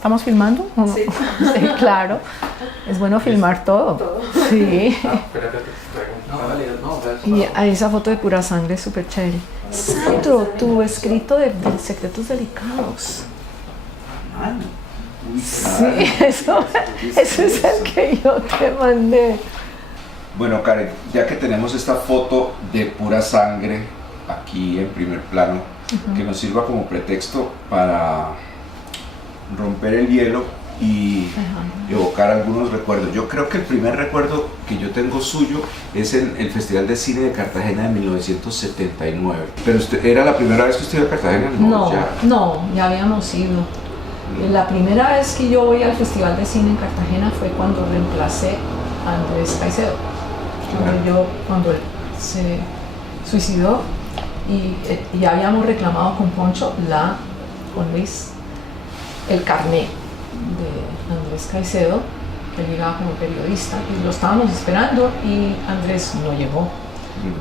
¿Estamos filmando? Sí. Sí, claro. Es bueno filmar todo. Sí. Espérate, te traigo. Y ahí esa foto de pura sangre es súper chévere. Sandro, tu escrito de Secretos Delicados. Sí, eso es el que yo te mandé. Bueno, Karen, ya que tenemos esta foto de pura sangre aquí en primer plano, que nos sirva como pretexto para romper el hielo y evocar algunos recuerdos. Yo creo que el primer recuerdo que yo tengo suyo es en el Festival de Cine de Cartagena de 1979. Pero usted, ¿era la primera vez que usted iba a Cartagena? No, ya habíamos ido. La primera vez que yo voy al Festival de Cine en Cartagena fue cuando reemplacé a Andrés Caicedo. Cuando él se suicidó y ya habíamos reclamado con Poncho, con Luis, el carné de Andrés Caicedo, que él llegaba como periodista, y lo estábamos esperando y Andrés no llegó.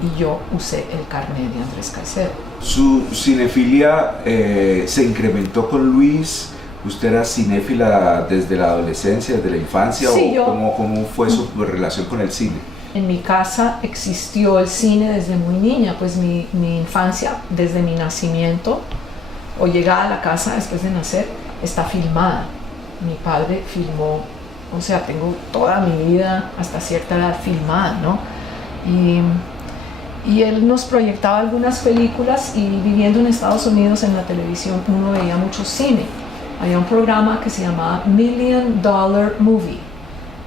Y yo usé el carné de Andrés Caicedo. ¿Su cinefilia se incrementó con Luis? ¿Usted era cinéfila desde la adolescencia, desde la infancia? Sí, ¿O cómo fue su relación con el cine? En mi casa existió el cine desde muy niña, pues mi infancia, desde mi nacimiento o llegada a la casa después de nacer, está filmada. Mi padre filmó, o sea, tengo toda mi vida hasta cierta edad filmada, ¿no? Y él nos proyectaba algunas películas y viviendo en Estados Unidos en la televisión uno veía mucho cine. Había un programa que se llamaba $1 Million Movie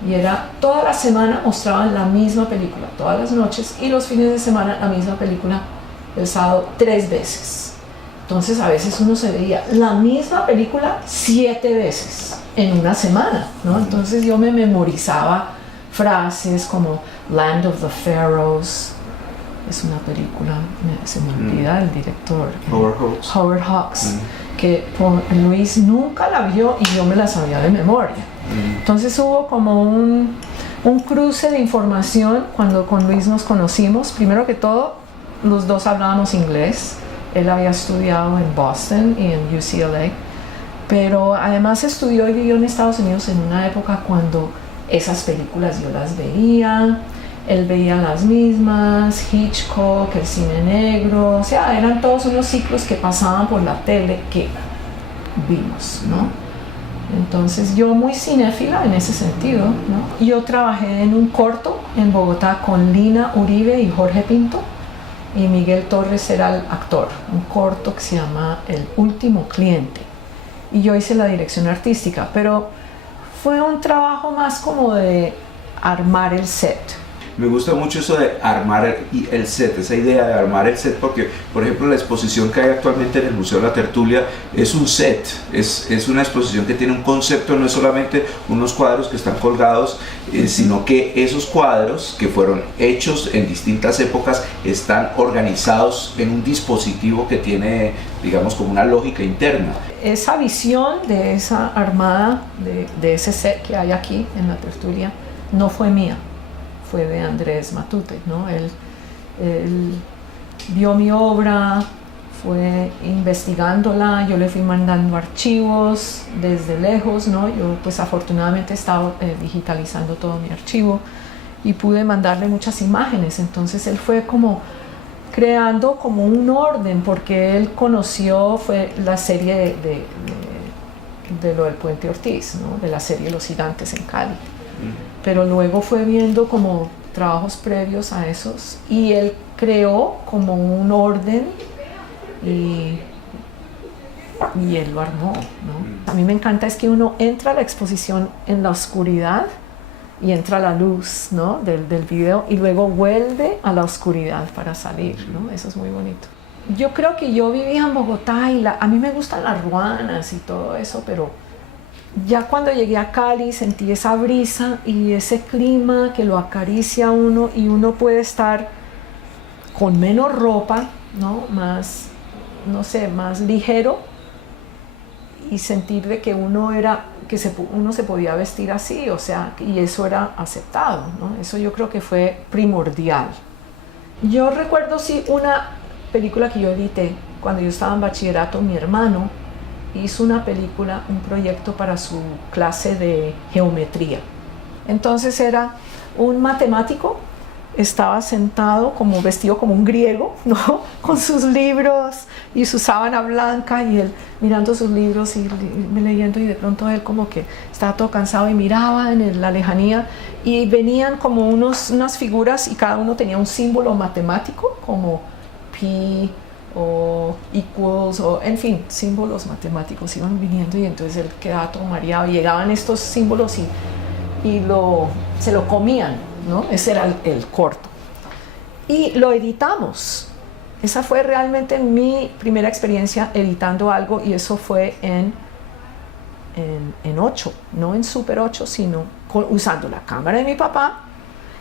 y era toda la semana mostraban la misma película, todas las noches, y los fines de semana la misma película, el sábado 3 veces. Entonces a veces uno se veía la misma película 7 veces en una semana, ¿no? Entonces yo me memorizaba frases como Land of the Pharaohs, es una película, se me olvida el director, Howard Hawks, que Luis nunca la vio y yo me la sabía de memoria. Entonces hubo como un cruce de información cuando con Luis nos conocimos. Primero que todo, los dos hablábamos inglés. Él había estudiado en Boston y en UCLA, pero además estudió y vivió en Estados Unidos en una época cuando esas películas yo las veía. Él veía las mismas, Hitchcock, el cine negro, o sea, eran todos unos ciclos que pasaban por la tele que vimos, ¿no? Entonces yo muy cinéfila en ese sentido, ¿no? Yo trabajé en un corto en Bogotá con Lina Uribe y Jorge Pinto, y Miguel Torres era el actor, un corto que se llama El Último Cliente, y yo hice la dirección artística, pero fue un trabajo más como de armar el set. Me gusta mucho eso de armar el set, esa idea de armar el set, porque, por ejemplo, la exposición que hay actualmente en el Museo de la Tertulia es un set, es una exposición que tiene un concepto, no es solamente unos cuadros que están colgados, sino que esos cuadros que fueron hechos en distintas épocas están organizados en un dispositivo que tiene, digamos, como una lógica interna. Esa visión de esa armada, de ese set que hay aquí en la Tertulia, no fue mía. Fue de Andrés Matute, ¿no? Él vio mi obra, fue investigándola, yo le fui mandando archivos desde lejos, ¿no? Yo pues afortunadamente he estado digitalizando todo mi archivo y pude mandarle muchas imágenes, entonces él fue como creando como un orden, porque él conoció, fue la serie de lo del Puente Ortiz, ¿no? De la serie Los Gigantes en Cali. Pero luego fue viendo como trabajos previos a esos y él creó como un orden y él lo armó, ¿no? A mí me encanta es que uno entra a la exposición en la oscuridad y entra la luz, ¿no? del video y luego vuelve a la oscuridad para salir, ¿no? Eso es muy bonito. Yo creo que yo vivía en Bogotá y a mí me gustan las ruanas y todo eso, pero ya cuando llegué a Cali sentí esa brisa y ese clima que lo acaricia a uno y uno puede estar con menos ropa, ¿no? Más, no sé, más ligero y sentir de que uno se podía vestir así, o sea, y eso era aceptado, ¿no? Eso yo creo que fue primordial. Yo recuerdo sí una película que yo edité cuando yo estaba en bachillerato, mi hermano hizo una película, un proyecto para su clase de geometría. Entonces era un matemático, estaba sentado como vestido como un griego, ¿no? Con sus libros y su sábana blanca, y él mirando sus libros y leyendo, y de pronto él como que estaba todo cansado y miraba en la lejanía, y venían como unas figuras y cada uno tenía un símbolo matemático como pi o equals, o en fin, símbolos matemáticos iban viniendo, y entonces él quedaba todo mareado y llegaban estos símbolos y se lo comían, ¿no? Ese era el corto. Y lo editamos. Esa fue realmente mi primera experiencia editando algo, y eso fue en 8, no en Super 8, sino usando la cámara de mi papá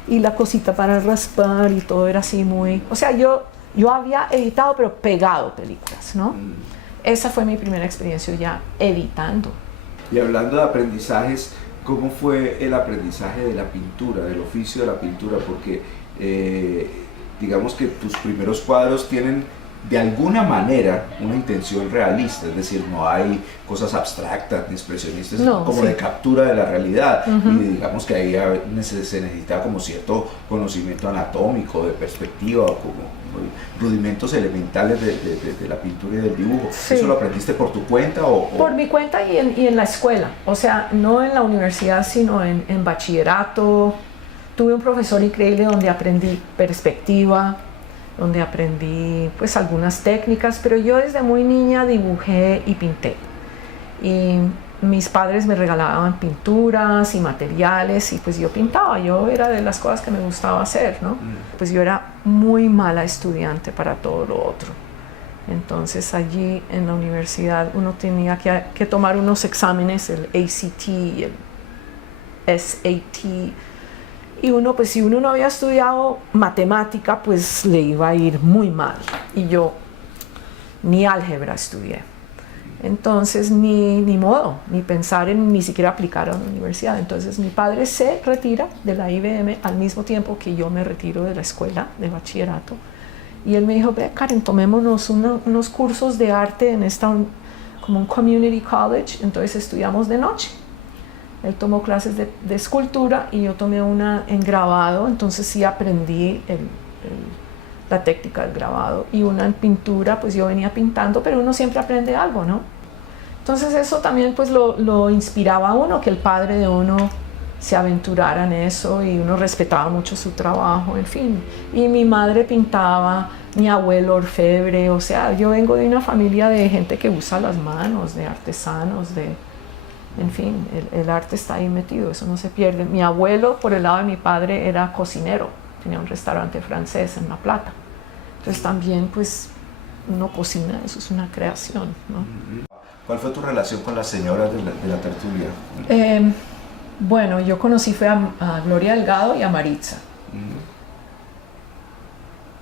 y la cosita para raspar, y todo era así muy... O sea, yo había editado, pero pegado películas, ¿no? Esa fue mi primera experiencia ya editando. Y hablando de aprendizajes, ¿cómo fue el aprendizaje de la pintura, del oficio de la pintura? Porque digamos que tus primeros cuadros tienen de alguna manera una intención realista, es decir, no hay cosas abstractas ni expresionistas, no, como sí, de captura de la realidad. Y digamos que ahí se necesita como cierto conocimiento anatómico, de perspectiva, o como rudimentos elementales de la pintura y del dibujo. Sí. ¿Eso lo aprendiste por tu cuenta o...? Por mi cuenta y en la escuela, o sea, no en la universidad, sino en bachillerato. Tuve un profesor increíble donde aprendí perspectiva, donde aprendí pues algunas técnicas, pero yo desde muy niña dibujé y pinté. Y mis padres me regalaban pinturas y materiales, y pues yo pintaba, yo era de las cosas que me gustaba hacer, ¿no? Pues yo era muy mala estudiante para todo lo otro. Entonces allí en la universidad uno tenía que tomar unos exámenes, el ACT y el SAT, y uno, pues si uno no había estudiado matemática, pues le iba a ir muy mal, y yo ni álgebra estudié. Entonces ni modo, ni pensar en ni siquiera aplicar a la universidad. Entonces mi padre se retira de la IBM al mismo tiempo que yo me retiro de la escuela de bachillerato, y él me dijo: ve, Karen, tomémonos unos cursos de arte en como un community college. Entonces estudiamos de noche. Él tomó clases de escultura y yo tomé una en grabado, entonces sí aprendí la técnica del grabado, y una en pintura, pues yo venía pintando, pero uno siempre aprende algo, ¿no? Entonces eso también pues lo inspiraba a uno, que el padre de uno se aventurara en eso, y uno respetaba mucho su trabajo, en fin. Y mi madre pintaba, mi abuelo orfebre, o sea, yo vengo de una familia de gente que usa las manos, de artesanos, en fin, el arte está ahí metido, eso no se pierde. Mi abuelo, por el lado de mi padre, era cocinero, tenía un restaurante francés en La Plata. Entonces también, pues, uno cocina, eso es una creación, ¿no? ¿Cuál fue tu relación con las señoras de la tertulia? Bueno, yo conocí fue a Gloria Delgado y a Maritza.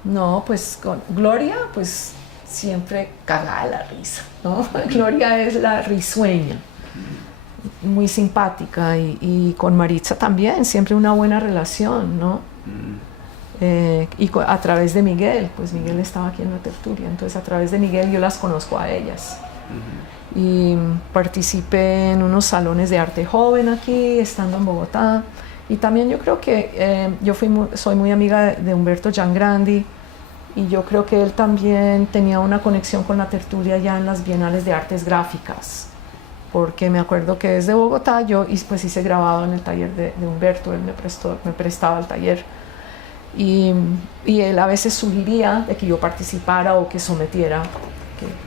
No, pues con Gloria, pues siempre cagada la risa, ¿no? Gloria es la risueña, muy simpática, y con Maritza también, siempre una buena relación, ¿no? Y a través de Miguel, pues Miguel estaba aquí en la tertulia, entonces a través de Miguel yo las conozco a ellas. Y participé en unos salones de arte joven aquí, estando en Bogotá, y también yo creo que soy muy amiga de Humberto Giangrandi, y yo creo que él también tenía una conexión con la tertulia ya en las bienales de artes gráficas, porque me acuerdo que desde Bogotá yo pues hice grabado en el taller de Humberto, él me prestaba el taller, y él a veces sugería de que yo participara o que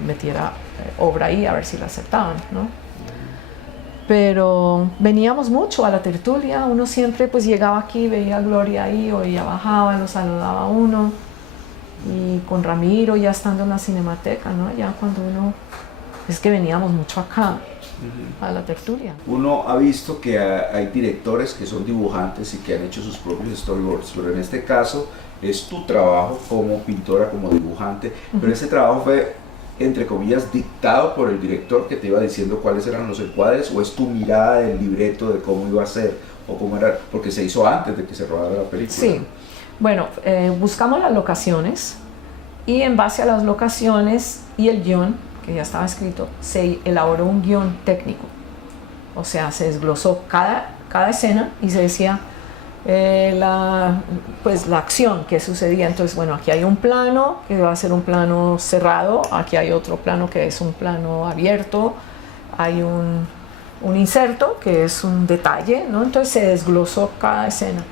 metiera obra ahí a ver si la aceptaban, ¿no? Pero veníamos mucho a la tertulia, uno siempre pues llegaba aquí, veía a Gloria ahí, o ella bajaba, lo saludaba a uno, y con Ramiro ya estando en la Cinemateca, ¿no? Ya cuando es que veníamos mucho acá a la tertulia. Uno ha visto que hay directores que son dibujantes y que han hecho sus propios storyboards, pero en este caso es tu trabajo como pintora, como dibujante, pero ese trabajo fue, entre comillas, dictado por el director que te iba diciendo cuáles eran los encuadres, o es tu mirada del libreto de cómo iba a ser, o cómo era, porque se hizo antes de que se rodara la película. Sí, bueno, buscamos las locaciones, y en base a las locaciones y el guión, que ya estaba escrito, se elaboró un guión técnico. O sea, se desglosó cada escena y se decía la acción que sucedía. Entonces, bueno, aquí hay un plano que va a ser un plano cerrado, aquí hay otro plano que es un plano abierto, hay un inserto que es un detalle, ¿no? Entonces se desglosó cada escena.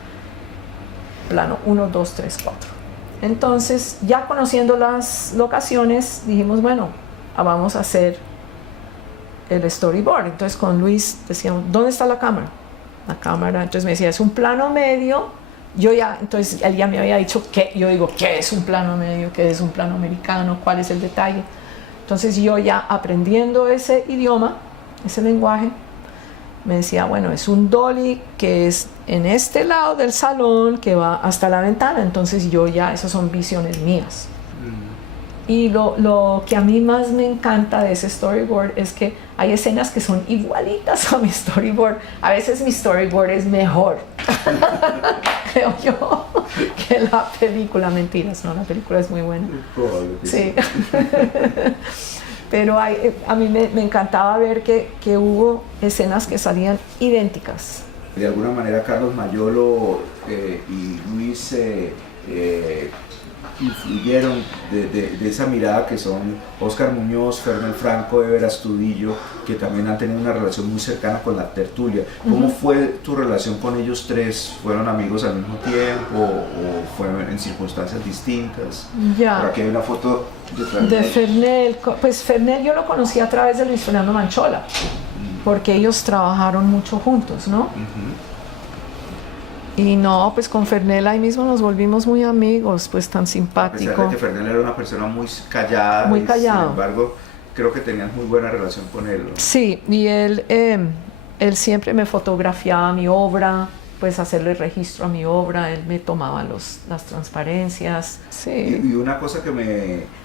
Plano 1, 2, 3, 4. Entonces, ya conociendo las locaciones, dijimos, bueno, vamos a hacer el storyboard. Entonces con Luis decíamos, ¿dónde está la cámara? La cámara, entonces me decía, es un plano medio. Entonces él ya me había dicho que, yo digo, ¿qué es un plano medio? ¿Qué es un plano americano? ¿Cuál es el detalle? Entonces yo ya aprendiendo ese idioma, ese lenguaje, me decía, bueno, es un dolly que es en este lado del salón que va hasta la ventana. Entonces yo ya, esas son visiones mías. Y lo que a mí más me encanta de ese storyboard es que hay escenas que son igualitas a mi storyboard. A veces mi storyboard es mejor, creo yo, que la película. Mentiras, no, la película es muy buena. Sí. Pero a mí me encantaba ver que hubo escenas que salían idénticas. De alguna manera Carlos Mayolo y Luis influyeron de esa mirada que son Óscar Muñoz, Fernel Franco, Ever Astudillo, que también han tenido una relación muy cercana con la tertulia. ¿Cómo fue tu relación con ellos tres? ¿Fueron amigos al mismo tiempo o fueron en circunstancias distintas? Ya. Por aquí hay una foto de Fernel. Pues Fernel yo lo conocí a través de Luis Fernando Manchola, porque ellos trabajaron mucho juntos, ¿no? Y no, pues con Fernel ahí mismo nos volvimos muy amigos, pues tan simpático. A pesar de que Fernel era una persona muy callada, muy callado. Sin embargo, creo que tenías muy buena relación con él, ¿no? Sí, y él siempre me fotografiaba mi obra, pues hacerle registro a mi obra, él me tomaba las transparencias. Sí. Y una cosa que me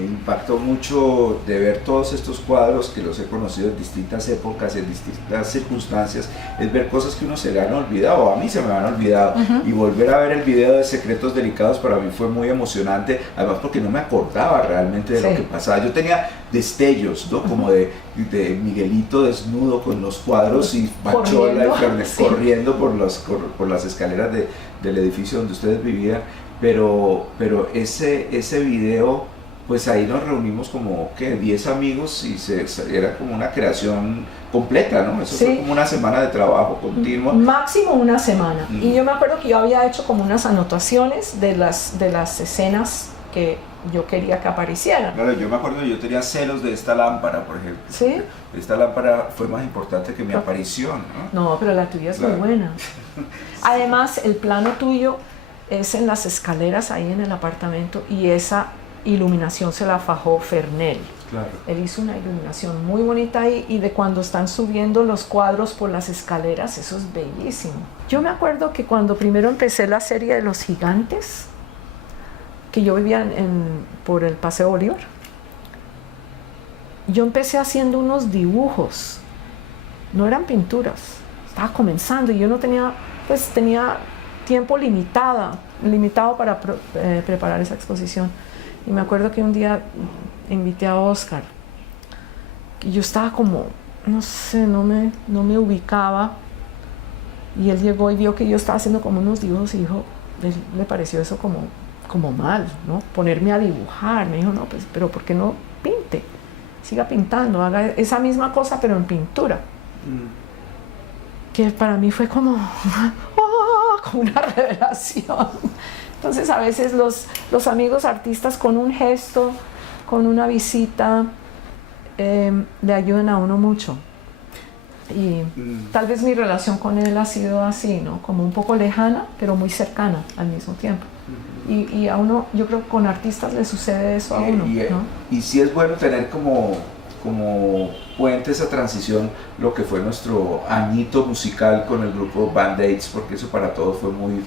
impactó mucho de ver todos estos cuadros, que los he conocido en distintas épocas, en distintas circunstancias, es ver cosas que uno se le han olvidado, o a mí se me han olvidado, y volver a ver el video de Secretos Delicados para mí fue muy emocionante, además porque no me acordaba realmente de lo que pasaba. Yo tenía destellos, ¿no? Como de Miguelito desnudo con los cuadros y Manchola y Fernel corriendo por las escaleras del edificio donde ustedes vivían, pero ese video, pues ahí nos reunimos como, ¿qué? 10 amigos y era como una creación completa, ¿no? Eso fue como una semana de trabajo continuo. Máximo una semana. Y yo me acuerdo que yo había hecho como unas anotaciones de las escenas que yo quería que aparecieran. Claro, yo me acuerdo que yo tenía celos de esta lámpara, por ejemplo. ¿Sí? Esta lámpara fue más importante que mi aparición, ¿no? No, pero la tuya es muy buena. Además, el plano tuyo es en las escaleras ahí en el apartamento y esa iluminación se la fajó Fernel. Claro. Él hizo una iluminación muy bonita ahí y de cuando están subiendo los cuadros por las escaleras, eso es bellísimo. Yo me acuerdo que cuando primero empecé la serie de Los Gigantes, que yo vivía por el Paseo Bolívar, yo empecé haciendo unos dibujos, no eran pinturas, estaba comenzando y yo no tenía, pues tenía tiempo limitado para preparar esa exposición. Y me acuerdo que un día invité a Óscar y yo estaba como, no sé, no me ubicaba, y él llegó y vio que yo estaba haciendo como unos dibujos y dijo, le pareció eso como mal, ¿no? Ponerme a dibujar. Me dijo, no, pues, pero ¿por qué no pinte? Siga pintando, haga esa misma cosa pero en pintura. Que para mí fue como una revelación. Entonces a veces los amigos artistas con un gesto, con una visita, le ayudan a uno mucho. Y tal vez mi relación con él ha sido así, ¿no? Como un poco lejana, pero muy cercana al mismo tiempo. Y a uno, yo creo que con artistas le sucede eso a uno, ¿no? Y sí es bueno tener como puente esa transición, lo que fue nuestro añito musical con el grupo Band-Aids, porque eso para todos fue muy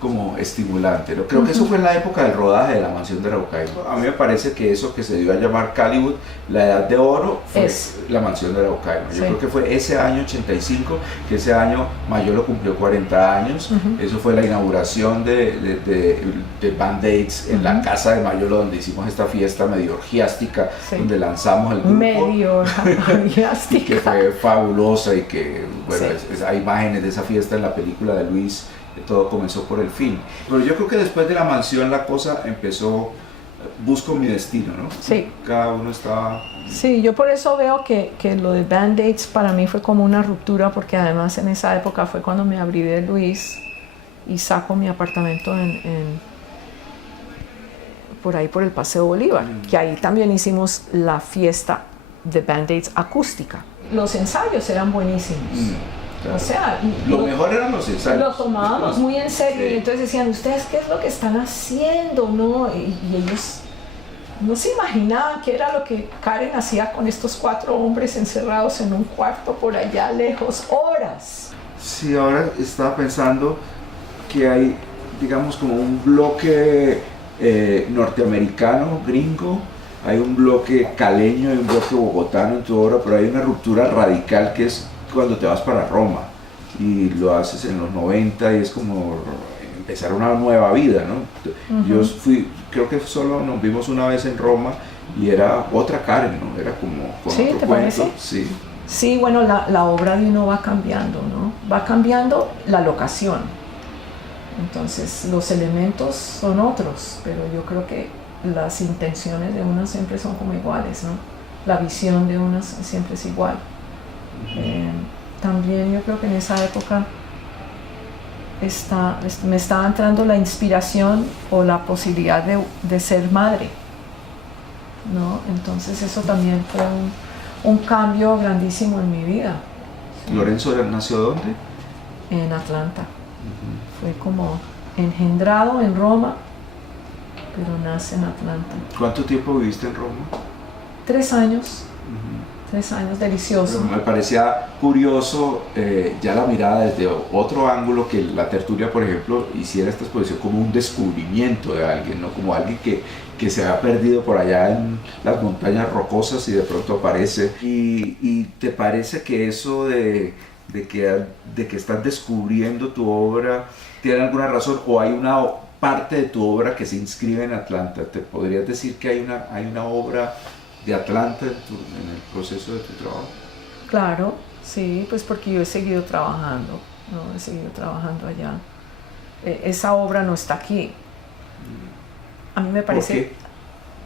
como estimulante, ¿no? Creo que eso fue en la época del rodaje de La Mansión de Araucaima. A mí me parece que eso que se dio a llamar Caliwood, la edad de oro, fue La Mansión de Araucaima. Yo creo que fue ese año 85, que ese año Mayolo cumplió 40 años, eso fue la inauguración de Band-Aids en la casa de Mayolo, donde hicimos esta fiesta medio orgiástica, donde lanzamos el grupo. Medio orgiástica. Que fue fabulosa y que, bueno, hay imágenes de esa fiesta en la película de Luis. Todo comenzó por el fin. Pero yo creo que después de La Mansión la cosa empezó, busco mi destino, ¿no? Sí. Cada uno estaba... Sí, yo por eso veo que lo de Band-Aids para mí fue como una ruptura, porque además en esa época fue cuando me abrí de Luis y saco mi apartamento por ahí por el Paseo Bolívar, que ahí también hicimos la fiesta de Band-Aids acústica. Los ensayos eran buenísimos. Claro. O sea, lo mejor eran los ensayos. Lo tomábamos muy en serio, Sí. y entonces decían, ¿ustedes qué es lo que están haciendo? ¿No? Y ellos no se imaginaban qué era lo que Karen hacía con estos 4 hombres encerrados en un cuarto por allá lejos, horas. Sí, ahora estaba pensando que hay, digamos, como un bloque norteamericano, gringo, hay un bloque caleño, hay un bloque bogotano en tu obra, pero hay una ruptura radical que es cuando te vas para Roma y lo haces en los 90 y es como empezar una nueva vida, ¿no? Yo creo que solo nos vimos una vez en Roma y era otra Karen, ¿no? Era como con ¿Sí? otro ¿Te cuento. parece? Sí. Sí, bueno, la obra de uno va cambiando, ¿no? Va cambiando la locación. Entonces los elementos son otros, pero yo creo que las intenciones de uno siempre son como iguales, ¿no? La visión de uno siempre es igual. También yo creo que en esa época me estaba entrando la inspiración o la posibilidad de ser madre, ¿no? Entonces eso también fue un cambio grandísimo en mi vida. ¿Lorenzo nació dónde? En Atlanta. Fue como engendrado en Roma, pero nace en Atlanta. ¿Cuánto tiempo viviste en Roma? 3 años. 3 años, delicioso. Pero me parecía curioso ya la mirada desde otro ángulo, que la tertulia, por ejemplo, hiciera esta exposición como un descubrimiento de alguien, ¿no? Como alguien que se había perdido por allá en las montañas rocosas y de pronto aparece. ¿Y te parece que eso de que estás descubriendo tu obra tiene alguna razón, o hay una parte de tu obra que se inscribe en Atlanta? ¿Te podrías decir que hay una obra de Atlanta en el proceso de tu trabajo? Claro, sí, pues porque yo he seguido trabajando, ¿no? He seguido trabajando allá. Esa obra no está aquí. A mí me parece...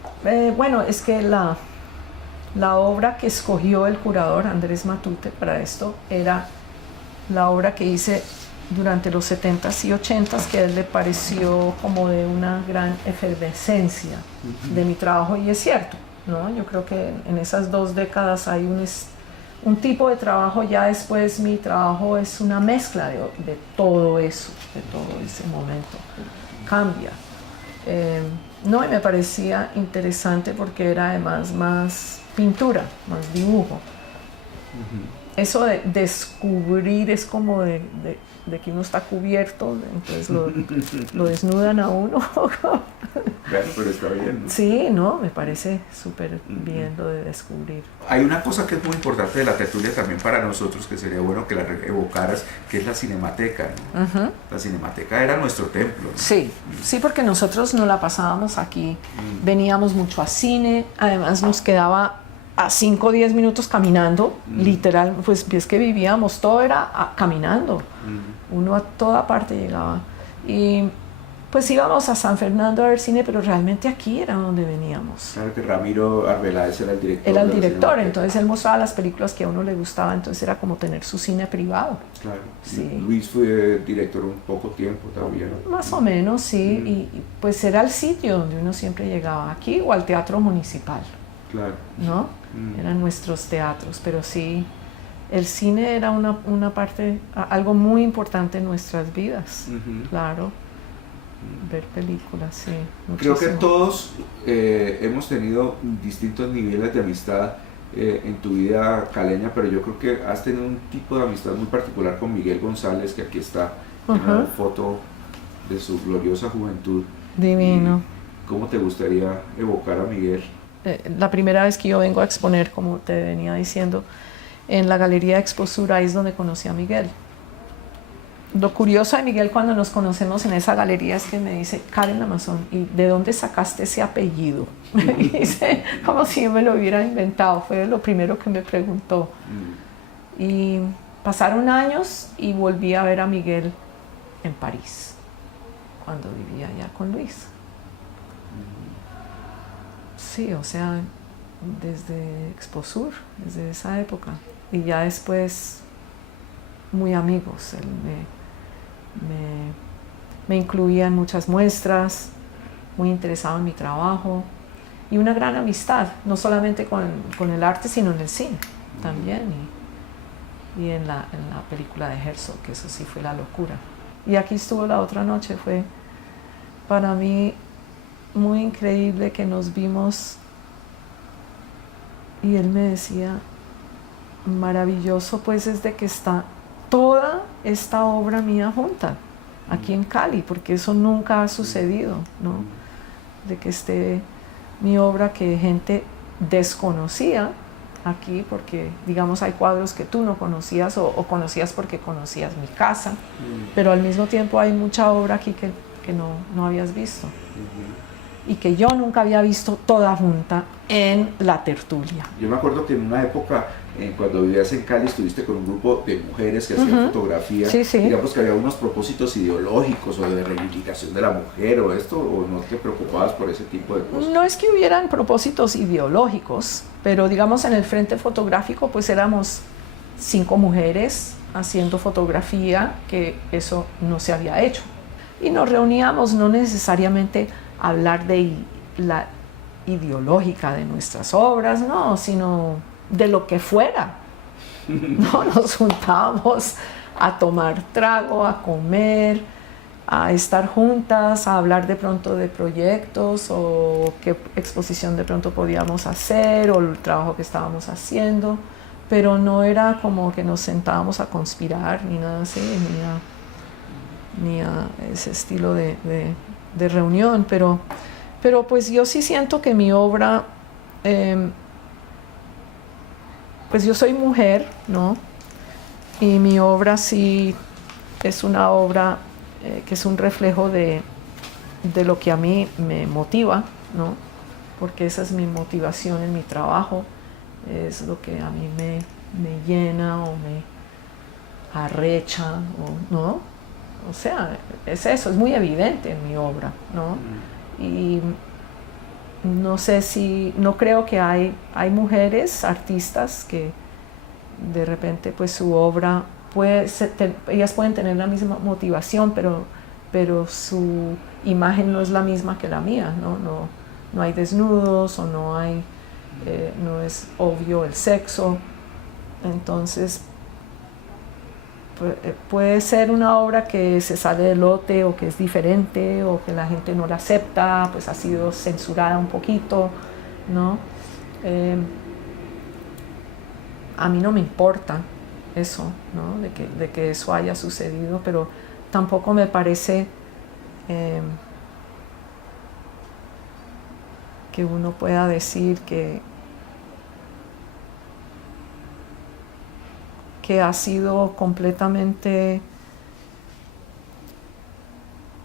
¿Por qué? Bueno, es que la obra que escogió el curador Andrés Matute para esto era la obra que hice durante los 70s y 80s, que a él le pareció como de una gran efervescencia de mi trabajo, y es cierto, ¿no? Yo creo que en esas 2 décadas hay un tipo de trabajo. Ya después mi trabajo es una mezcla de todo eso, de todo ese momento. Cambia. No, y me parecía interesante porque era además más pintura, más dibujo. Eso de descubrir es como de que uno está cubierto, entonces lo desnudan a uno. Claro, pero está bien, ¿no? Sí, no, me parece súper bien lo de descubrir. Hay una cosa que es muy importante de la tertulia también para nosotros, que sería bueno que la evocaras, que es la Cinemateca, ¿no? La Cinemateca era nuestro templo, ¿no? Sí, sí, porque nosotros nos la pasábamos aquí, veníamos mucho a cine, además nos quedaba a 5 o 10 minutos caminando, literal, pues es que vivíamos, todo era caminando, uno a toda parte llegaba, y pues íbamos a San Fernando a ver cine, pero realmente aquí era donde veníamos. Claro que Ramiro Arbeláez era el director. Era el director, entonces él mostraba las películas que a uno le gustaba, entonces era como tener su cine privado. Claro, Sí. Luis fue director un poco tiempo también. Más o menos, sí, y pues era el sitio donde uno siempre llegaba, aquí o al Teatro Municipal, Claro. ¿no? Eran nuestros teatros, pero sí, el cine era una parte, algo muy importante en nuestras vidas, claro. Ver películas, sí. Creo que muchísimo. todos hemos tenido distintos niveles de amistad en tu vida caleña, pero yo creo que has tenido un tipo de amistad muy particular con Miguel González, que aquí está en una foto de su gloriosa juventud. Divino. ¿Cómo te gustaría evocar a Miguel? La primera vez que yo vengo a exponer, como te venía diciendo, en la Galería Exposura es donde conocí a Miguel. Lo curioso de Miguel cuando nos conocemos en esa galería es que me dice, Karen Lamazón, ¿y de dónde sacaste ese apellido? Me dice, como si yo me lo hubiera inventado, fue lo primero que me preguntó. Y pasaron años y volví a ver a Miguel en París, cuando vivía allá con Luis. Sí, o sea, desde Exposur, desde esa época. Y ya después, muy amigos. Él me incluía en muchas muestras, muy interesado en mi trabajo. Y una gran amistad, no solamente con el arte, sino en el cine también. Y en la película de Herzog, que eso sí fue la locura. Y aquí estuvo la otra noche, fue para mí muy increíble que nos vimos y él me decía, maravilloso pues es de que está toda esta obra mía junta aquí en Cali, porque eso nunca ha sucedido, ¿no? De que esté mi obra que gente desconocía aquí, porque digamos hay cuadros que tú no conocías o conocías porque conocías mi casa, pero al mismo tiempo hay mucha obra aquí que no habías visto y que yo nunca había visto toda junta en la tertulia. Yo me acuerdo que en una época, cuando vivías en Cali, estuviste con un grupo de mujeres que hacían fotografía. Sí, sí. Digamos que había unos propósitos ideológicos o de reivindicación de la mujer o esto, ¿o no te preocupabas por ese tipo de cosas? No es que hubieran propósitos ideológicos, pero digamos en el frente fotográfico pues éramos 5 mujeres haciendo fotografía, que eso no se había hecho. Y nos reuníamos no necesariamente a hablar de la ideológica de nuestras obras, no, sino de lo que fuera. No, nos juntábamos a tomar trago, a comer, a estar juntas, a hablar de pronto de proyectos o qué exposición de pronto podíamos hacer o el trabajo que estábamos haciendo, pero no era como que nos sentábamos a conspirar ni nada así, ni a ese estilo de reunión, pero pues yo sí siento que mi obra, pues yo soy mujer, ¿no? Y mi obra sí es una obra que es un reflejo de lo que a mí me motiva, ¿no? Porque esa es mi motivación en mi trabajo, es lo que a mí me llena o me arrecha, ¿no? O sea, es eso, es muy evidente en mi obra, ¿no? Y no sé si, no creo que hay mujeres artistas que de repente pues su obra ellas pueden tener la misma motivación, pero su imagen no es la misma que la mía, ¿no? No hay desnudos o no es obvio el sexo, entonces puede ser una obra que se sale del lote o que es diferente o que la gente no la acepta, pues ha sido censurada un poquito, ¿no? A mí no me importa eso, ¿no? De que eso haya sucedido, pero tampoco me parece que uno pueda decir que ha sido completamente,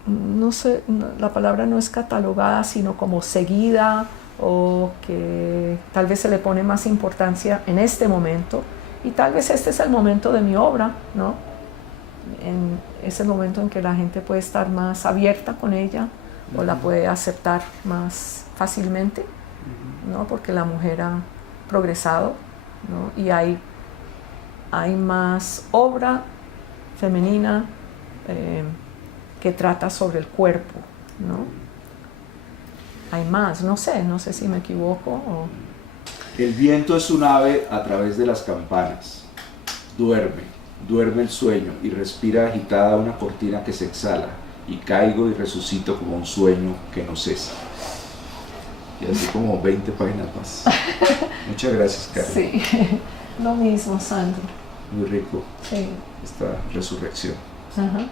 no sé, la palabra no es catalogada, sino como seguida, o que tal vez se le pone más importancia en este momento, y tal vez este es el momento de mi obra, ¿no? Es el momento en que la gente puede estar más abierta con ella, o la puede aceptar más fácilmente, ¿no? Porque la mujer ha progresado, ¿no? Y hay más obra femenina que trata sobre el cuerpo, ¿no? Hay más, no sé si me equivoco. El viento es un ave a través de las campanas. Duerme el sueño y respira agitada una cortina que se exhala, y caigo y resucito como un sueño que no cesa. Y así como 20 páginas más. Muchas gracias, Karen. Sí, lo mismo, Sandro. Muy rico, sí. esta resurrección. Ajá.